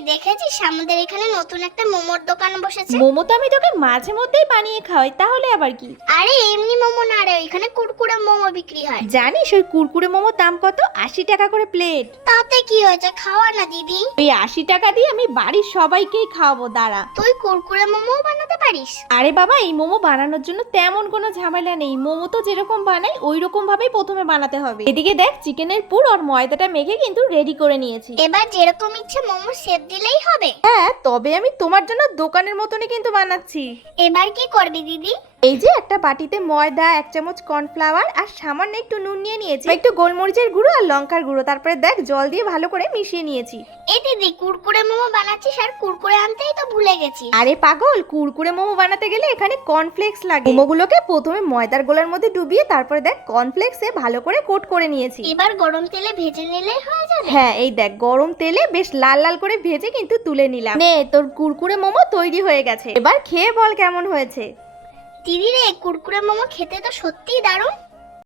দেখেছিস? আমাদের এখানে নতুন একটা মোমোর দোকান বসেছে। মোমো তো আমি তোকে মাঝে মধ্যেই বানিয়ে খাওয়াই তাহলে আবার কি? আরে এমনি মোমো না রে ওইখানে কুড়কুড়ে মোমো বিক্রি হয়। জানিস ওই কুরকুরে মোমোর দাম কত? আশি টাকা করে প্লেট। তাতে কি হয়েছে? খাওয়া না দিদি? ওই আশি টাকা দিয়ে আমি বাড়ির সবাইকেই খাওয়াবো দাঁড়া। তুই কুড়কুড়ে মোমো বানাতে পারিস? আরে বাবা এই মোমো বানানোর জন্য তেমন কোনো ঝামেলা নেই। মোমো তো যেরকম বানাই ওই রকম ভাবেই প্রথমে বানাতে হবে। এদিকে দেখ চিকেনের পুর আর ময়দাটা মেখে কিন্তু রেডি করে নিয়েছি। এবার যেরকম ইচ্ছে মোমো শেপ দিলেই হবে। হ্যাঁ তবে আমি তোমার জন্য দোকানের মতনই কিন্তু বানাচ্ছি। এবার কি করবি দিদি? এই যে একটা বাটিতে ময়দা এক চামচ কর্নফ্লাওয়ার আর সামান্য একটু নুন নিয়ে নিয়েছি। একটু গোলমরিচের গুঁড়ো আর লঙ্কার গুঁড়ো। তারপরে দেখ জল দিয়ে ভালো করে মিশিয়ে নিয়েছি। এই দিদি কুরকুরে মোমো বানাচ্ছিস আর কুরকুরে আনতেই তো ভুলে গেছি। আরে পাগল কুরকুরে মোমো বানাতে গেলে এখানে কর্নফ্লেক্স লাগে। মোমোগুলোকে প্রথমে ময়দার গোলার মধ্যে ডুবিয়ে তারপরে দেখ কর্নফ্লেক্সে ভালো করে কোট করে নিয়েছি। এবার গরম তেলে ভেজে নিলেই হয়ে যাবে। হ্যাঁ এই দেখ গরম তেলে বেশ লাল লাল করে ভেজে কিন্তু তুলে নিলাম। নে তোর কুরকুরে মোমো তৈরি হয়ে গেছে। এবার খেয়ে বল কেমন হয়েছে। দিদি রে কুরকুরে মোমো খেতে তো সত্যিই দারুণ।